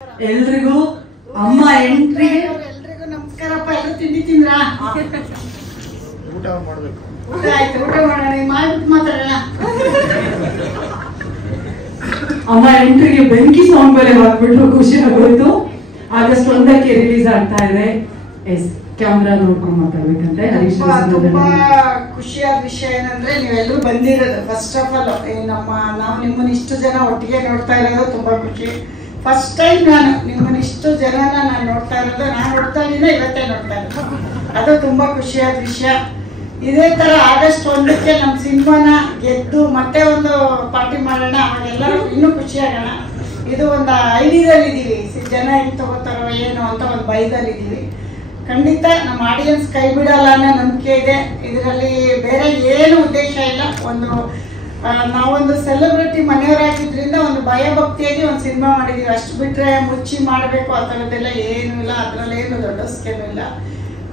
ಎಲ್ರಿಗೂ ಅಮ್ಮ ಎಂಟ್ರಿ. ಎಲ್ರಿಗೂ ನಮಸ್ಕಾರಪ್ಪ. ಎಲ್ಲರೂ ತಿಂಡಿ ತಿಂದ್ರಾ? ಊಟ ಮಾಡಬೇಕು. ಊಟ ಆಯ್ತು, ಊಟ ಮಾಡೋಣ. ಮಾಡ್ಬಿಟ್ಟು ಮಾತಾಡೋಣ. ಅಮ್ಮ ಎಂಟ್ರಿಗೆ ಬೆಂಕಿ ಸಾಂಗ್ ಬೇರೆ ಹಾಕ್ಬಿಟ್ಟು ಖುಷಿ ಆಗೋಯ್ತು. ಆಗಸ್ಟ್ 1ಕ್ಕೆ ರಿಲೀಸ್ ಆಗ್ತಾ ಇದೆ. ಎಸ್, ಕ್ಯಾಮ್ರಾ ನೋಡ್ಕೊಂಡು ಮಾತಾಡ್ಬೇಕಂತೆ. ಹರೀಶ್ ತುಂಬಾ ಖುಷಿಯಾದ ವಿಷಯ ಏನಂದ್ರೆ ನೀವೆಲ್ಲರೂ ಬಂದಿರೋದು. ಫಸ್ಟ್ ಆಫ್ ಆಲ್ ನಾವು ನಿಮ್ಮನ್ನ ಇಷ್ಟು ಜನ ಒಟ್ಟಿಗೆ ನೋಡ್ತಾ ಇರೋದು ತುಂಬಾ ಖುಷಿ. ಫಸ್ಟ್ ಟೈಮ್ ನಾನು ನಿಮ್ಮನ್ನ ಇಷ್ಟು ಜನನ ನಾನು ನೋಡ್ತಾ ಇರೋದು. ನಾನು ನೋಡ್ತಾ ಇದ್ದೀನಿ, ಇವತ್ತೇ ನೋಡ್ತಾ ಇರೋದು. ಅದು ತುಂಬಾ ಖುಷಿಯಾದ ವಿಷಯ. ಇದೇ ತರ ಆಗಸ್ಟ್ 1ಕ್ಕೆ ನಮ್ಮ ಸಿನಿಮಾನ ಗೆದ್ದು ಮತ್ತೆ ಒಂದು ಪಾರ್ಟಿ ಮಾಡೋಣ. ಅವಾಗೆಲ್ಲರೂ ಇನ್ನೂ ಖುಷಿಯಾಗೋಣ. ಇದು ಒಂದು ಐಡಿಯಾದಲ್ಲಿದ್ದೀವಿ. ಜನ ಹೆಂಗ್ ತಗೋತಾರೋ ಏನೋ ಅಂತ ಒಂದು ಭಯದಲ್ಲಿದ್ದೀವಿ. ಖಂಡಿತ ನಮ್ಮ ಆಡಿಯನ್ಸ್ ಕೈ ಬಿಡಲ್ಲ ಅನ್ನೋ ನಂಬಿಕೆ ಇದೆ. ಇದರಲ್ಲಿ ಬೇರೆ ಏನು ಉದ್ದೇಶ ಇಲ್ಲ. ನಾವೊಂದು ಸೆಲೆಬ್ರಿಟಿ ಮನೆಯವರಾಗಿದ್ರಿಂದ ಒಂದು ಭಯ ಭಕ್ತಿಯಾಗಿ ಒಂದು ಸಿನಿಮಾ ಮಾಡಿದೀವಿ. ಅಷ್ಟು ಬಿಟ್ರೆ ಮುಚ್ಚಿ ಮಾಡಬೇಕು ಆ ಥರದ್ದೆಲ್ಲ ಏನೂ ಇಲ್ಲ. ಅದರಲ್ಲೇನು ದೊಡ್ಡ ಸ್ಕೇಮ್ ಇಲ್ಲ.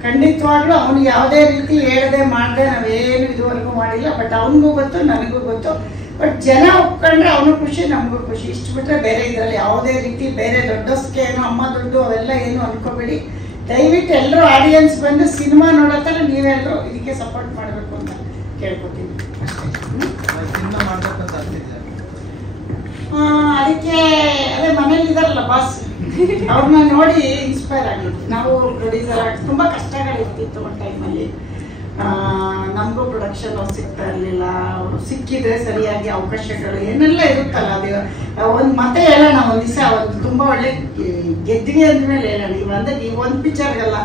ಖಂಡಿತವಾಗ್ಲೂ ಅವನು ಯಾವುದೇ ರೀತಿ ಹೇಳದೆ ಮಾಡದೆ ನಾವೇನು ಇದುವರೆಗೂ ಮಾಡಿಲ್ಲ. ಬಟ್ ಅವನಿಗೂ ಗೊತ್ತು, ನನಗೂ ಗೊತ್ತು. ಬಟ್ ಜನ ಒಪ್ಕೊಂಡ್ರೆ ಅವನು ಖುಷಿ, ನಮಗೂ ಖುಷಿ. ಇಷ್ಟು ಬಿಟ್ರೆ ಬೇರೆ ಇದರಲ್ಲಿ ಯಾವುದೇ ರೀತಿ ಬೇರೆ ದೊಡ್ಡ ಸ್ಕೇನು ಅಮ್ಮ ದುಡ್ಡು ಅವೆಲ್ಲ ಏನು ಅನ್ಕೋಬೇಡಿ. ದಯವಿಟ್ಟು ಎಲ್ಲರೂ ಆಡಿಯನ್ಸ್ ಬಂದು ಸಿನಿಮಾ ನೋಡೋ ಥರ ನೀವೆಲ್ಲರೂ ಇದಕ್ಕೆ ಸಪೋರ್ಟ್ ಮಾಡಬೇಕು ಅಂತ ಕೇಳ್ಕೊತೀನಿ ಅಷ್ಟೇ. ಅದಕ್ಕೆ ಅದೇ ಮನೇಲಿ ಇದಾರಲ್ಲ ಬಾಸ್, ಅವ್ರನ್ನ ನೋಡಿ ಇನ್ಸ್ಪೈರ್ ಆಗಿದ್ವಿ. ನಾವು ಪ್ರೊಡ್ಯೂಸರ್ ಆಗಿ ತುಂಬ ಕಷ್ಟಗಳಿರ್ತಿತ್ತು ಒಂದು ಟೈಮಲ್ಲಿ. ನಮಗೂ ಪ್ರೊಡಕ್ಷನ್ ಸಿಗ್ತಾ ಇರಲಿಲ್ಲ. ಅವರು ಸಿಕ್ಕಿದ್ರೆ ಸರಿಯಾಗಿ ಅವಕಾಶಗಳು ಏನೆಲ್ಲ ಇರುತ್ತಲ್ಲ, ಅದು ಒಂದು ಮತ್ತೆ ಹೇಳೋಣ. ಒಂದು ದಿವಸ ಅವತ್ತು ತುಂಬ ಒಳ್ಳೆ ಗೆದ್ದಿಗೆ ಅಂದಮೇಲೆ ಹೇಳೋಣ. ಈ ಒಂದು ಪಿಕ್ಚರ್ಗಲ್ಲ,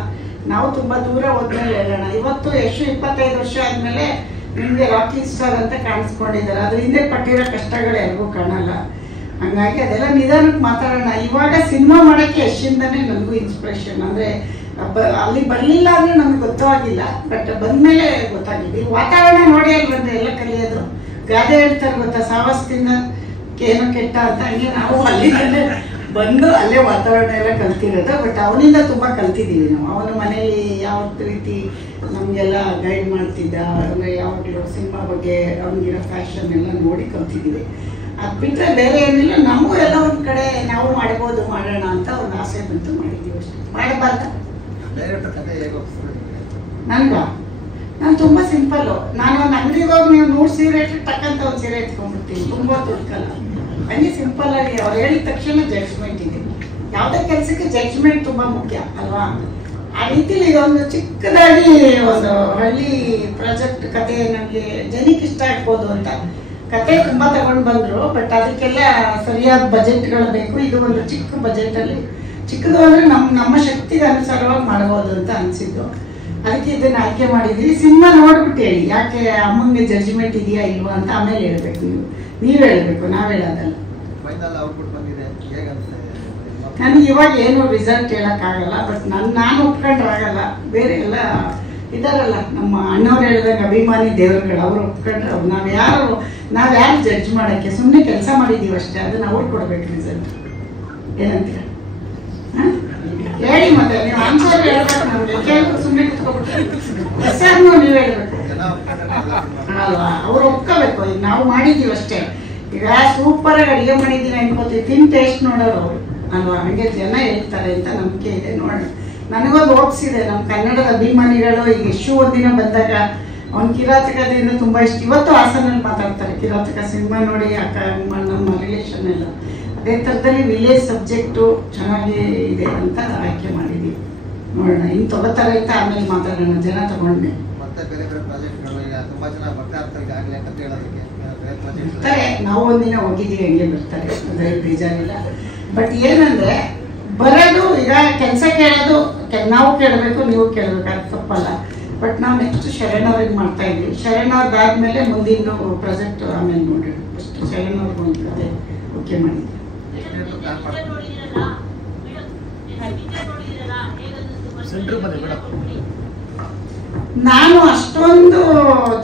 ನಾವು ತುಂಬ ದೂರ ಹೋದ್ಮೇಲೆ ಹೇಳೋಣ. ಇವತ್ತು ಎಷ್ಟು 25 ವರ್ಷ ಆದಮೇಲೆ ನಿಮಗೆ ರಾಕಿ ಸ್ಟಾರ್ ಅಂತ ಕಾಣಿಸ್ಕೊಂಡಿದ್ದಾರೆ. ಅದ್ರ ಹಿಂದೆ ಪಟ್ಟಿರೋ ಕಷ್ಟಗಳು ಯಾರಿಗೂ ಕಾಣಲ್ಲ. ಹಂಗಾಗಿ ಅದೆಲ್ಲ ನಿಧಾನಕ್ಕೆ ಮಾತಾಡೋಣ. ಇವಾಗ ಸಿನಿಮಾ ಮಾಡೋಕ್ಕೆ ಯಶಿಂದನೇ ನನಗೂ ಇನ್ಸ್ಪಿರೇಷನ್. ಅಂದರೆ ಅಲ್ಲಿ ಬರಲಿಲ್ಲ ಅಂದರೆ ನಮ್ಗೆ ಗೊತ್ತಾಗಿಲ್ಲ, ಬಟ್ ಬಂದಮೇಲೆ ಗೊತ್ತಾಗಿದೆ. ವಾತಾವರಣ ನೋಡಿ ಅಲ್ಲಿ ಬಂದರೆ ಎಲ್ಲ ಕಲಿಯೋದು. ಗಾದೆ ಹೇಳ್ತಾರೆ ಗೊತ್ತಾ, ಸಾವಸ್ತಿಂದ ಏನೋ ಕೆಟ್ಟ ಅಂತ. ಹಂಗೆ ನಾವು ಅಲ್ಲಿಂದಲೇ ಬಂದು ಅಲ್ಲೇ ವಾತಾವರಣ ಎಲ್ಲ ಕಲ್ತಿರೋದು. ಬಟ್ ಅವನಿಂದ ತುಂಬ ಕಲ್ತಿದ್ದೀವಿ ನಾವು. ಅವನ ಮನೇಲಿ ಯಾವ ರೀತಿ ನಮಗೆಲ್ಲ ಗೈಡ್ ಮಾಡ್ತಿದ್ದ, ಅಂದರೆ ಯಾವಾಗಲೂ ಸಿನಿಮಾ ಬಗ್ಗೆ ಅವನಿಗಿರೋ ಫ್ಯಾಷನ್ ಎಲ್ಲ ನೋಡಿ ಕಲ್ತಿದ್ದೀವಿ. ಅದು ಬಿಟ್ಟರೆ ಬೇರೆ ಏನಿಲ್ಲ. ನಮಗೂ ಎಲ್ಲ ಒಂದು ಕಡೆ ನಾವು ಮಾಡ್ಬೋದು, ಮಾಡೋಣ ಅಂತ ಒಂದು ಆಸೆ ಬಂತು, ಮಾಡಿದ್ದೀವಿ ಅಷ್ಟೇ. ಮಾಡಬಾರ್ದ ನಾನು ತುಂಬ ಸಿಂಪಲ್ಲು. ನಾನು ಒಂದು ಅಂಗಡಿಗೆ ಹೋಗಿ ನೀವು 100 ಸೀರೆ ಇಟ್ಟರೆ ಟಕ್ಕಂತ ಒಂದು ಸೀರೆ ಎತ್ಕೊಂಡ್ಬಿಡ್ತೀನಿ. ತುಂಬ ದುಡ್ಕಲ್ಲ. ಹಂಗೆ ಸಿಂಪಲ್ ಆಗಿ ಅವ್ರು ಹೇಳಿದ ತಕ್ಷಣ ಜಡ್ಜ್ಮೆಂಟ್ ಇದೆ. ಯಾವುದೇ ಕೆಲಸಕ್ಕೆ ಜಡ್ಜ್ಮೆಂಟ್ ತುಂಬ ಮುಖ್ಯ ಅಲ್ವಾ? ಆ ರೀತಿಲಿ ಇದೊಂದು ಚಿಕ್ಕದಾಗಿ ಒಂದು ಹಳ್ಳಿ ಪ್ರಾಜೆಕ್ಟ್ ಕತೆ ನನಗೆ ಜನಕ್ಕೆ ಇಷ್ಟ ಆಗ್ಬೋದು ಅಂತ. ಕತೆ ತುಂಬ ತಗೊಂಡು ಬಂದರು, ಬಟ್ ಅದಕ್ಕೆಲ್ಲ ಸರಿಯಾದ ಬಜೆಟ್ಗಳು ಬೇಕು. ಇದು ಒಂದು ಚಿಕ್ಕ ಬಜೆಟಲ್ಲಿ, ಚಿಕ್ಕದು ಅಂದರೆ ನಮ್ಮ ಶಕ್ತಿಗೆ ಅನುಸಾರವಾಗಿ ಮಾಡ್ಬೋದು ಅಂತ ಅನಿಸಿದ್ದು. ಅದಕ್ಕೆ ಇದನ್ನು ಆಯ್ಕೆ ಮಾಡಿದ್ದೀವಿ. ಸಿನಿಮಾ ನೋಡ್ಬಿಟ್ಟು ಹೇಳಿ, ಯಾಕೆ ಅಮ್ಮಂಗೆ ಜಡ್ಜ್ಮೆಂಟ್ ಇದೆಯಾ ಇಲ್ವಾ ಅಂತ ಆಮೇಲೆ ಹೇಳ್ಬೇಕು. ನೀವು ಹೇಳಬೇಕು, ನಾವು ಹೇಳೋದಲ್ಲ. ನನಗೆ ಇವಾಗ ಏನು ರಿಸಲ್ಟ್ ಹೇಳೋಕ್ಕಾಗಲ್ಲ. ಬಟ್ ನಾನು ಒಪ್ಕೊಂಡ್ರೆ ಆಗಲ್ಲ. ಬೇರೆ ಎಲ್ಲ ಇದಾರಲ್ಲ, ನಮ್ಮ ಅಣ್ಣವ್ರು ಹೇಳಿದಂಗೆ ಅಭಿಮಾನಿ ದೇವರುಗಳು, ಅವರು ಒಪ್ಕೊಂಡ್ರೆ ಅವ್ರು ನಾವು ಯಾರು ಜಡ್ಜ್ ಮಾಡೋಕ್ಕೆ? ಸುಮ್ಮನೆ ಕೆಲಸ ಮಾಡಿದ್ದೀವಿ ಅಷ್ಟೇ. ಅದನ್ನು ಅವ್ರು ಕೊಡ್ಬೇಕು ರಿಸಲ್ಟ್. ಏನಂತೀರ? ಹೇಳಿ ಮತ್ತೆ ನೀವು ಆನ್ಸರ್ ಹೇಳ್ಬೇಕು. ನಮ್ಗೆ ಕೇಳ್ಬೇಕು, ಸುಮ್ಮನೆ ಕುತ್ಕೊಬಿಟ್ಟು ಹೆಸರನ್ನು ನೀವು ಹೇಳ್ಬೇಕು ಅಲ್ವಾ? ಅವ್ರು ಒಪ್ಕೋಬೇಕು. ಈಗ ನಾವು ಮಾಡಿದ್ದೀವಿ ಅಷ್ಟೇ. ಈಗ ಸೂಪರಾಗಿ ಅಡುಗೆ ಮಾಡಿದ್ದೀನಿ ಅನ್ಕೋತೀವಿ, ತಿನ್ ಟೇಸ್ಟ್ ನೋಡೋರು ಅವರು ಅಲ್ವಾ? ಹಂಗೆ ಜನ ಹೇಳ್ತಾರೆ ಅಂತ ನಂಬಿಕೆ ಇದೆ. ನೋಡೋಣ. ನನಗೊಂದು ಹೋಪ್ಸ್ ಇದೆ. ನಮ್ಮ ಕನ್ನಡದ ಅಭಿಮಾನಿಗಳು ಈಗ ಯಶು ಒಂದಿನ ಬಂದಾಗ ಅವ್ನ ಕಿರಾತಕದಿಂದ ತುಂಬ ಇಷ್ಟ. ಇವತ್ತು ಹಾಸನಲ್ಲಿ ಮಾತಾಡ್ತಾರೆ ಕಿರಾತಕ ಸಿನಿಮಾ ನೋಡಿ. ಅಕ್ಕ ನಮ್ಮ ರಿಲೇಷನ್ ಎಲ್ಲ ಅದೇ ಥರದಲ್ಲಿ ವಿಲೇಜ್ ಸಬ್ಜೆಕ್ಟು ಚೆನ್ನಾಗಿ ಇದೆ ಅಂತ ಆಯ್ಕೆ ಮಾಡಿದ್ದೀವಿ. ನೋಡೋಣ, ಇನ್ನು ತಗೋತಾರೆ ಅಂತ ಆಮೇಲೆ ಮಾತಾಡೋಣ. ಜನ ತಗೊಂಡೆ ಬರ್ತಾರೆ. ನಾವು ಒಂದಿನ ಹೋಗಿದ್ದೀವಿ, ಹಂಗೆ ಬರ್ತಾರೆ, ಅದ್ರಲ್ಲಿ ಬೇಜಾರಿಲ್ಲ. ಬಟ್ ಏನಂದರೆ ಬರೋದು ಈಗ ಕೆಲಸ ಕೇಳೋದು ನಾವು ಕೇಳಬೇಕು, ನೀವು ಕೇಳಬೇಕು, ಅದು ತಪ್ಪಲ್ಲ. ಬಟ್ ನಾವು ನೆಕ್ಸ್ಟ್ ಶರಣ್ ಅವ್ರಿಗೆ ಮಾಡ್ತಾ ಇದ್ವಿ. ಶರಣ್ ಅವ್ರದ್ದಾದ್ಮೇಲೆ ಮುಂದಿನ ಪ್ರಾಜೆಕ್ಟ್ ಆಮೇಲೆ ನೋಡೋಣ. ಫಸ್ಟ್ ಶರಣ್ ಅವ್ರಿಗೆ ಒಂದು ಕತೆ ಓಕೆ ಮಾಡಿದ್ವಿ. ನಾನು ಅಷ್ಟೊಂದು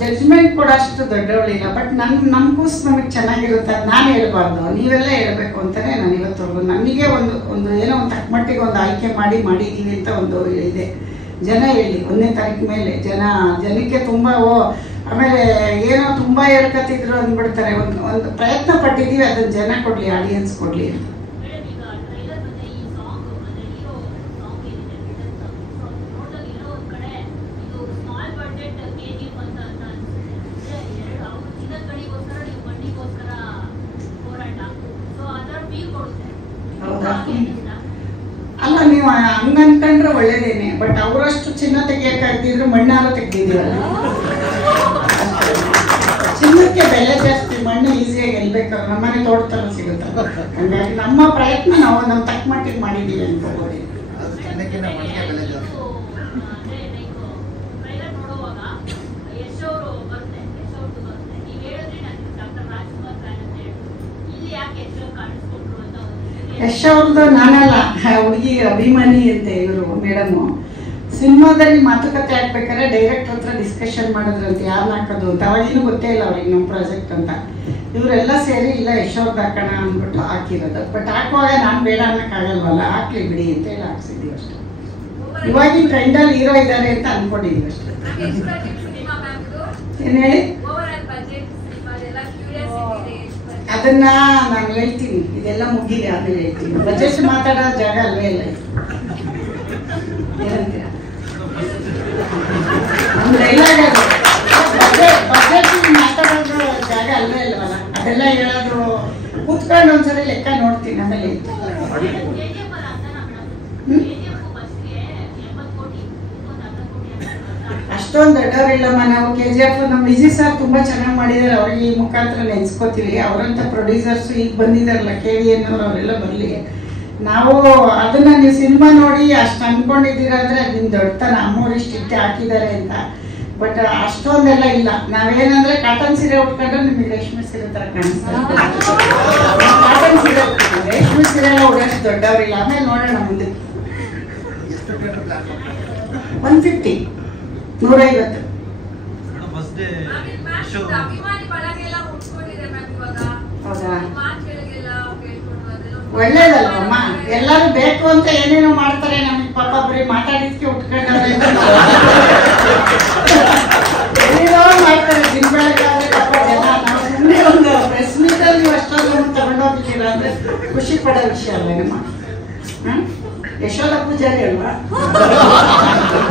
ಜಡ್ಜ್ಮೆಂಟ್ ಕೂಡ ಅಷ್ಟು ದೊಡ್ಡವಳಿಲ್ಲ. ಬಟ್ ನಮಗೂ ನಮಗೆ ಚೆನ್ನಾಗಿರುತ್ತೆ. ನಾನು ಹೇಳ್ಬಾರ್ದು, ನೀವೆಲ್ಲ ಹೇಳ್ಬೇಕು ಅಂತಲೇ ನಾನು ಇವತ್ತವರೆಗೂ ನನಗೆ ಒಂದು ಏನೋ ಒಂದು ತಕ್ಕಮಟ್ಟಿಗೆ ಒಂದು ಆಯ್ಕೆ ಮಾಡಿದ್ದೀವಿ ಅಂತ ಒಂದು ಇದೆ. ಜನ ಹೇಳಿ 1ನೇ ತಾರೀಕು ಮೇಲೆ ಜನಕ್ಕೆ ತುಂಬ ಆಮೇಲೆ ಏನೋ ತುಂಬ ಹೇಳ್ಕೊತಿದ್ರು ಅಂದ್ಬಿಡ್ತಾರೆ. ಒಂದು ಪ್ರಯತ್ನ ಪಟ್ಟಿದ್ದೀವಿ, ಅದನ್ನು ಜನ ಕೊಡಲಿ, ಆಡಿಯನ್ಸ್ ಕೊಡಲಿ. ಅಲ್ಲ ನೀವು ಹಂಗ ಅನ್ಕೊಂಡ್ರೆ ಒಳ್ಳೇದೇನೆ, ಬಟ್ ಅವರಷ್ಟು ಚಿನ್ನ ತೆಗಿಯಕ್ಕಾಗ್ದಿದ್ರು ಮಣ್ಣಾರು ತೆಗ್ದಿದ್ದೀವಲ್ಲ. ಚಿನ್ನಕ್ಕೆ ಬೆಲೆ ಜಾಸ್ತಿ, ಮಣ್ಣು ಈಸಿಯಾಗಿ ಗೆಲ್ಬೇಕಾದ್ರೆ ನಮ್ಮನೆ ತೋಟದಲ್ಲಿ ಸಿಗುತ್ತಲ್ಲ. ಹಂಗಾಗಿ ನಮ್ಮ ಪ್ರಯತ್ನ ನಾವು ನಮ್ಮ ತಕ್ಕ ಮಟ್ಟಿಗೆ ಮಾಡಿದ್ದೀವಿ ಅನ್ಕೋಬೋದು. ಯಶ್ ಅವ್ರದ್ದು ನಾನಲ್ಲ, ಹುಡುಗಿ ಅಭಿಮಾನಿ ಅಂತೆ ಇವರು ಮೇಡಮು. ಸಿನಿಮಾದಲ್ಲಿ ಮಾತುಕತೆ ಆಗ್ಬೇಕಾದ್ರೆ ಡೈರೆಕ್ಟರ್ ಹತ್ರ ಡಿಸ್ಕಷನ್ ಮಾಡಿದ್ರಂತೆ ಯಾರು ಹಾಕೋದು ಅಂತ. ಅವಾಗಿನೂ ಗೊತ್ತೇ ಇಲ್ಲ ಅವ್ರಿಗೆ ನಮ್ಮ ಪ್ರಾಜೆಕ್ಟ್ ಅಂತ. ಇವರೆಲ್ಲ ಸೇರಿ ಇಲ್ಲ ಯಶ್ ಅವ್ರದ್ದು ಹಾಕೋಣ ಅಂದ್ಬಿಟ್ಟು ಹಾಕಿರೋದು. ಬಟ್ ಹಾಕುವಾಗ ನಾನು ಬೇಡ ಅನ್ನೋಕ್ಕಾಗಲ್ವಲ್ಲ, ಹಾಕ್ಲಿ ಬಿಡಿ ಅಂತ ಹೇಳಿ ಹಾಕ್ಸಿದ್ದೀವಿ ಅಷ್ಟೇ. ಇವಾಗಿನ ಟ್ರೆಂಡಲ್ಲಿ ಹೀರೋ ಇದ್ದಾರೆ ಅಂತ ಅನ್ಕೊಂಡಿದ್ದೀವಿ ಅಷ್ಟೇ. ಏನು ಹೇಳಿ? ಅದನ್ನ ನಾನು ಹೇಳ್ತೀನಿ, ಇದೆಲ್ಲ ಮುಗಿಲಿ ಆಮೇಲೆ ಹೇಳ್ತೀನಿ. ಬಜೆಟ್ ಮಾತಾಡೋ ಜಾಗ ಅಲ್ವೇ ಇಲ್ಲ. ಏನಂತೀರ? ಬಜೆಟ್ ಮಾತಾಡೋದು ಜಾಗ ಅಲ್ವೇ ಇಲ್ವಲ್ಲ, ಅದೆಲ್ಲ ಹೇಳೋದು ಕೂತ್ಕೊಂಡು ಒಂದ್ಸರಿ ಲೆಕ್ಕ ನೋಡ್ತೀನಿ ಆಮೇಲೆ. ಅಷ್ಟೊಂದು ದೊಡ್ಡವರಿಲ್ಲಮ್ಮ ನಾವು. KGF ನಮ್ಮ ವಿಜಯ್ ಸರ್ ತುಂಬಾ ಚೆನ್ನಾಗಿ ಮಾಡಿದ್ದಾರೆ, ಅವ್ರಿಗೆ ಈ ಮುಖಾಂತರ ನೆನ್ಸ್ಕೋತೀವಿ. ಅವರಂತ ಪ್ರೊಡ್ಯೂಸರ್ಸ್ ಈಗ ಬಂದಿದಾರಲ್ಲ KVN ಅವರು, ಅವರೆಲ್ಲ ಬರಲಿ. ನಾವು ಅದನ್ನ ನೀವು ಸಿನಿಮಾ ನೋಡಿ ಅಷ್ಟು ಅನ್ಕೊಂಡಿದ್ದೀರಾ ಅಂದ್ರೆ ಅದು ನಿಮ್ ದೊಡ್ಡತನ. ಅಮ್ಮವ್ರು ಇಷ್ಟು ಹಾಕಿದ್ದಾರೆ ಅಂತ. ಬಟ್ ಅಷ್ಟೊಂದೆಲ್ಲ ಇಲ್ಲ. ನಾವೇನಂದ್ರೆ ಕಾಟನ್ ಸೀರೆ ಉಟ್ಕೊಂಡ್ರೆ ನಿಮಗೆ ರೇಷ್ಮೆ ಸೀರೆ ತರ ಕಾಣಿಸ್ತಾರೆ. ಕಾಟನ್ ಸೀರೆ ರೇಷ್ಮೆ ಸೀರೆ ಎಲ್ಲ ಉಡೋಷ್ಟು ದೊಡ್ಡವ್ರಿಲ್ಲ. ಆಮೇಲೆ ನೋಡೋಣ ಮುಂದೆ. 150 150. ಹೌದಾ? ಒಳ್ಳೇದಲ್ವಮ್ಮ, ಎಲ್ಲರೂ ಬೇಕು ಅಂತ ಏನೇನೋ ಮಾಡ್ತಾರೆ. ನಮಗೆ ಪಾಪ ಬರೀ ಮಾತಾಡಿದ್ಕೆ ಉಟ್ಕೊಂಡವ್ರೆ ಏನೇನೋ ಮಾಡ್ತಾರೆ. ದಿನ ಬೆಳಗಾದ್ರೆ ಪಾಪ ಜನ. ನಾವು ಸುಮ್ಮನೆ ಒಂದು ಪ್ರೆಸ್ ಮೀಟಲ್ಲಿ ನೀವು ಅಷ್ಟೊಂದು ತಗೊಂಡೋಗಿದ್ದೀರಾ ಅಂದ್ರೆ ಖುಷಿ ಪಡೋ ವಿಷಯ ಅಲ್ವೇನಮ್ಮ? ಯಶೋಧ ಪೂಜಾರಿ ಅಲ್ವಾ?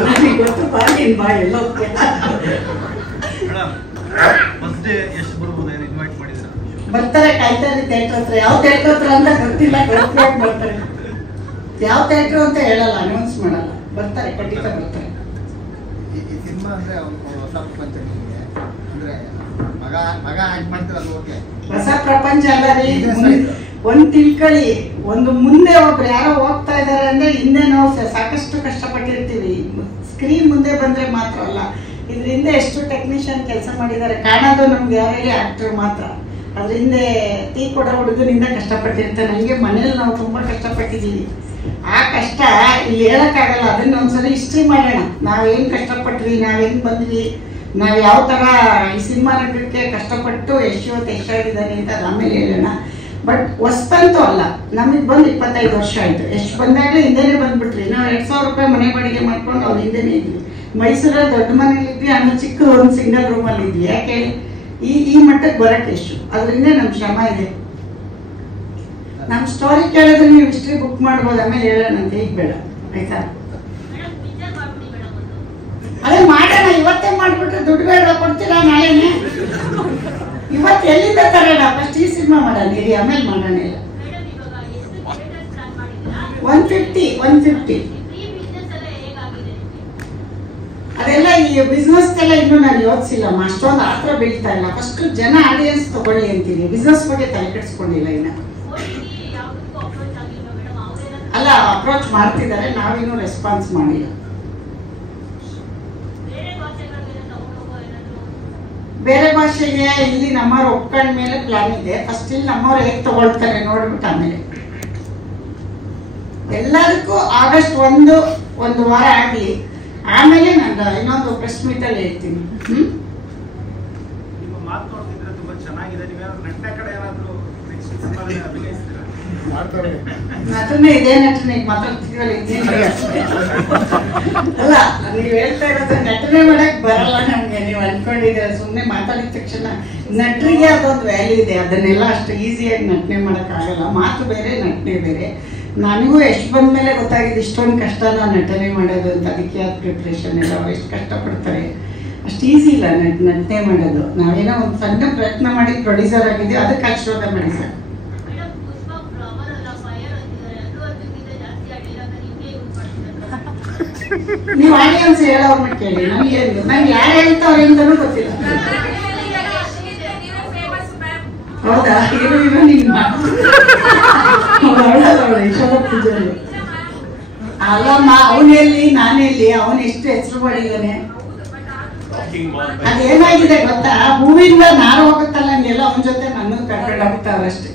ನನಗೆ ಗೊತ್ತು, ಬಾ ನೀನ್ ಬಾ ಎಲ್ಲ ಬರ್ತಾರೆ. ಕಾಯ್ತಾರೆ ಥಿಯೇಟರ್ ಹತ್ರ. ಯಾವ ಥಿಯೇಟರ್ ಹತ್ರ ಅಂತ ಗೊತ್ತಿಲ್ಲ, ಬರ್ತಾರೆ. ಯಾವ ಥಿಯೇಟರ್ ಅಂತ ಹೇಳಲ್ಲ, ಅನೌನ್ಸ್ ಮಾಡಲ್ಲ. ಬರ್ತಾರೆ, ಖಂಡಿತ ಬರ್ತಾರೆ. ಹೊಸ ಪ್ರಪಂಚ ಅಲ್ಲ ರೀ. ಒಂದ್ ತಿಳ್ಕೊಳ್ಳಿ, ಒಂದು ಮುಂದೆ ಒಬ್ರು ಯಾರೋ ಹೋಗ್ತಾ ಇದಾರೆ ಅಂದ್ರೆ ಹಿಂದೆ ನಾವು ಸಾಕಷ್ಟು ಕಷ್ಟಪಟ್ಟಿರ್ತೀವಿ. ಸ್ಕ್ರೀನ್ ಮುಂದೆ ಬಂದ್ರೆ ಮಾತ್ರ ಅಲ್ಲ, ಇದ್ರ ಹಿಂದೆ ಎಷ್ಟು ಟೆಕ್ನಿಷಿಯನ್ ಕೆಲಸ ಮಾಡಿದ್ದಾರೆ. ಕಾಣೋದು ನಮ್ಗೆ ಯಾರು ಹೇಳಿ ಆಕ್ಟರ್ ಮಾತ್ರ. ಅದ್ರ ಹಿಂದೆ ಟೀ ಕೊಡೋ ಹುಡುಗನಿಂದ ಕಷ್ಟಪಟ್ಟಿರ್ತಾರೆ. ನನಗೆ ಮನೇಲಿ ನಾವು ತುಂಬಾ ಕಷ್ಟಪಟ್ಟಿದ್ದೀವಿ. ಆ ಕಷ್ಟ ಇಲ್ಲಿ ಹೇಳಕ್ಕಾಗಲ್ಲ. ಅದನ್ನ ಒಂದ್ಸರಿ ಹಿಸ್ಟ್ರಿ ಮಾಡೋಣ. ನಾವೇನ್ ಕಷ್ಟಪಟ್ವಿ, ನಾವೇನ್ ಬಂದ್ವಿ, ನಾವ್ ಯಾವ ತರ ಈ ಸಿನಿಮಾ ರಂಗಕ್ಕೆ ಕಷ್ಟಪಟ್ಟು ಯಶಾಗಿದ್ದಾನೆ ಅಂತ ಆಮೇಲೆ ಹೇಳೋಣ. ಬಟ್ ಹೊಸ್ತಂತೂ ಅಲ್ಲ, ನಮಗೆ ಬಂದು 25 ವರ್ಷ ಆಯ್ತು. ಎಷ್ಟು ಬಂದಾಗಲೇ ಹಿಂದೆನೆ ಬಂದ್ಬಿಟ್ರಿ. ನಾವು 2000 ರೂಪಾಯಿ ಮನೆ ಬಾಡಿಗೆ ಮಾಡ್ಕೊಂಡು ಅವ್ರು ಹಿಂದೆನೇ ಇದ್ವಿ. ಮೈಸೂರಲ್ಲಿ ದೊಡ್ಡ ಮನೇಲಿ ಇದ್ವಿ, ಆಮೇಲೆ ಚಿಕ್ಕದು ಒಂದು ಸಿಂಗಲ್ ರೂಮಲ್ಲಿ ಇದ್ವಿ. ಯಾಕೆ ಈ ಮಟ್ಟಕ್ಕೆ ಬರಕ್ಕೆ ಎಷ್ಟು ಅದರಿಂದ ನಮ್ ಶ್ರಮ ಇದೆ. ನಮ್ ಸ್ಟೋರಿ ಕೇಳಿದ್ರೆ ನೀವು ಹಿಸ್ಟ್ರಿ ಬುಕ್ ಮಾಡ್ಬೋದು, ಆಮೇಲೆ ಹೇಳೋಣಂತ. ಈಗ ಬೇಡ ಆಯ್ತಾ? ಅದೇ ಮಾಡೋಣ, ಇವತ್ತೇ ಮಾಡ್ಬಿಟ್ರೆ ದುಡ್ಡು ಬೇಡ ಕೊಡ್ತೀರಾ ನಾಳೆನೆ? ಇವತ್ತು ಎಲ್ಲಿಂದ ತರೋಣ? ಫಸ್ಟ್ ಈ ಸಿನಿಮಾ ಮಾಡೋಣ ಇರಿ, ಆಮೇಲೆ ಮಾಡೋಣ. ಇಲ್ಲ 150 ಅದೆಲ್ಲ ಈ ಬಿಸ್ನೆಸ್ ಎಲ್ಲ ಇನ್ನೂ ನಾನು ಯೋಚಿಸಿಲ್ಲಮ್ಮ. ಅಷ್ಟೊಂದು ಆತ್ರ ಬೀಳ್ತಾ ಇಲ್ಲ. ಫಸ್ಟ್ ಜನ ಆಡಿಯನ್ಸ್ ತಗೊಳ್ಳಿ ಅಂತೀನಿ. ಬಿಸ್ನೆಸ್ ಬಗ್ಗೆ ತಲೆ ಕೆಡಿಸ್ಕೊಂಡಿಲ್ಲ ಇನ್ನ. ಅಲ್ಲ, ಅಪ್ರೋಚ್ ಮಾಡ್ತಿದ್ದಾರೆ, ನಾವಿನ್ನೂ ರೆಸ್ಪಾನ್ಸ್ ಮಾಡಿಲ್ಲ. ಬೇರೆ ಭಾಷೆಗೆ ಇಲ್ಲಿ ನಮ್ಮವ್ರು ಒಪ್ಕೊಂಡ ಮೇಲೆ ಪ್ಲಾನ್ ಇದೆ. ಫಸ್ಟ್ ಇಲ್ಲಿ ನಮ್ಮವ್ರು ಹೇಗೆ ತಗೊಳ್ತಾರೆ ನೋಡ್ಬಿಟ್ಟು ಆಮೇಲೆ ಎಲ್ಲದಕ್ಕೂ ಆಗಸ್ಟ್ 1 ವಾರ ಆಗ್ಲಿ, ಆಮೇಲೆ ನಾನು ಇನ್ನೊಂದು ಪ್ರೆಸ್ ಮೀಟ್ ಅಲ್ಲಿ ಹೇಳ್ತೀನಿ. ನಟನೆ ಇದೇ ನಟನೆ ಮಾತಾಡ್ತೀವಲ್ಲ, ಅಲ್ಲ ನೀವ್ ಹೇಳ್ತಾ ಇರೋದು ನಟನೆ ಮಾಡಕ್ ಬರಲ್ಲ ನಮ್ಗೆ. ನೀವು ಅನ್ಕೊಂಡಿದ್ದೀರ ಸುಮ್ನೆ ಮಾತಾಡಿದ ತಕ್ಷಣ. ನಟರಿಗೆ ಅದೊಂದು ವ್ಯಾಲ್ಯೂ ಇದೆ, ಅದನ್ನೆಲ್ಲ ಅಷ್ಟು ಈಸಿಯಾಗಿ ನಟನೆ ಮಾಡಕ್ ಆಗಲ್ಲ. ಮಾತು ಬೇರೆ, ನಟನೆ ಬೇರೆ. ನನಗೂ ಎಷ್ಟು ಬಂದ್ಮೇಲೆ ಗೊತ್ತಾಗಿದೆ ಇಷ್ಟೊಂದು ಕಷ್ಟನ ನಟನೆ ಮಾಡೋದು ಅಂತ. ಅದಕ್ಕೆ ಆದ ಪ್ರಿಪ್ರೇಷನ್ ಎಲ್ಲ ಅವ್ರು ಎಷ್ಟು ಕಷ್ಟಪಡ್ತಾರೆ. ಅಷ್ಟು ಈಸಿ ಇಲ್ಲ ನಟನೆ ಮಾಡೋದು. ನಾವೇನೋ ಒಂದು ಸಣ್ಣ ಪ್ರಯತ್ನ ಮಾಡಿ ಪ್ರೊಡ್ಯೂಸರ್ ಆಗಿದ್ದೀವಿ, ಅದಕ್ಕೆ ಆಶೀರ್ವಾದ ಮಾಡಿ ಸರ್. ನೀವು ಆಡಿಯನ್ಸ್ ಹೇಳೋರ್ನ ಕೇಳಿ, ನಂಗೆ ಯಾರು ಹೇಳ್ತಾವ್ರೆ ಅಂತಲೂ ಗೊತ್ತಿಲ್ಲ. ಹೌದಾ? ಇದು ನಿಮ್ಮ ಪೂಜಾರಿ ಅಲ್ಲಮ್ಮ, ಅವನೆಲ್ಲಿ ನಾನೆಲ್ಲಿ, ಅವನು ಎಷ್ಟು ಹೆಸರು ಮಾಡಿದ್ದಾನೆ. ಅದೇನಾಗಿದೆ ಗೊತ್ತಾ, ಹೂವಿಂದ ನಾರು ಹೋಗುತ್ತಲ್ಲ ಹಂಗೆಲ್ಲ ಅವನ ಜೊತೆ ನನ್ನ ಕರ್ಕೊಂಡು ಹೋಗ್ತಾವ್ರಷ್ಟೇ.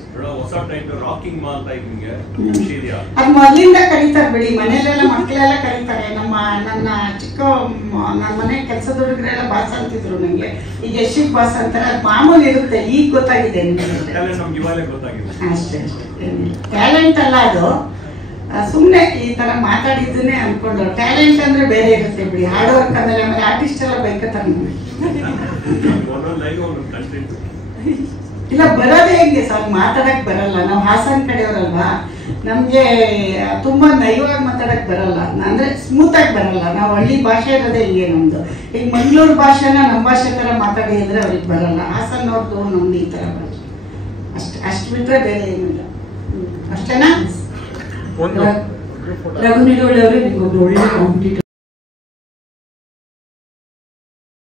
ಅದ್ ಮೊದ್ಲಿಂದ ಕರೀತಾರೆ ಬಿಡಿ, ಮನೇಲೆಲ್ಲ ಮಕ್ಕಳೆಲ್ಲ ಕರೀತಾರೆ. ನನ್ನ ಮನೆ ಕೆಲಸದ ಹುಡುಗರೆಲ್ಲ ಬಾಸ್ ಅಂತಿದ್ರು ನಂಗೆ. ಈಗ ಯಶಿಕ್ ಬಾಸ್ ಅಂತಾರೆ, ಅದು ಮಾಮೂಲಿ ಇರುತ್ತೆ. ಈಗ ಗೊತ್ತಾಗಿದೆ ಅಷ್ಟೇ. ಟ್ಯಾಲೆಂಟ್ ಅಲ್ಲ ಅದು, ಸುಮ್ಮನೆ ಈ ತರ ಮಾತಾಡಿದ್ದನ್ನೇ ಅನ್ಕೊಂಡು. ಟ್ಯಾಲೆಂಟ್ ಅಂದ್ರೆ ಬೇರೆ ಇರುತ್ತೆ ಬಿಡಿ, ಹಾರ್ಡ್ ವರ್ಕ್ ಅಂದ್ರೆ. ಆಮೇಲೆ ಆರ್ಟಿಸ್ಟ್ ಎಲ್ಲ ಬೈಕತ್ತಾರೆ. ಇಲ್ಲ ಬರೋದೇ ಹೆಂಗೆ ಸರ್, ಮಾತಾಡಕ್ ಬರಲ್ಲ. ನಾವು ಹಾಸನ್ ಕಡೆಯವರಲ್ವಾ, ನಮ್ಗೆ ತುಂಬಾ ನಯವಾಗಿ ಮಾತಾಡಕ್ ಬರಲ್ಲ, ಅಂದ್ರೆ ಸ್ಮೂತ್ ಆಗಿ ಬರಲ್ಲ. ನಾವು ಹಳ್ಳಿ ಭಾಷೆ ಇರೋದೇ ಹಿಂಗೆ ನಮ್ದು. ಈಗ ಮಂಗಳೂರು ಭಾಷೆನ ನಮ್ಮ ಭಾಷೆ ತರ ಮಾತಾಡಿ ಅಂದ್ರೆ ಅವ್ರಿಗೆ ಬರಲ್ಲ. ಹಾಸನ್ ಅವ್ರದ್ದು ನಮ್ದು ಈ ತರ ಬರಲ್ಲ ಅಷ್ಟು ಬಿಟ್ರೆ ಬೇರೆ ಏನಿಲ್ಲ. ಅಷ್ಟೇನಾ? ರಘು ನಿಡೋಳಿ ಅವರೇ ನಿಮ್ಗೊಬ್ರು ಒಳ್ಳೆ ಕಾಂಪಿಟೇಟರ್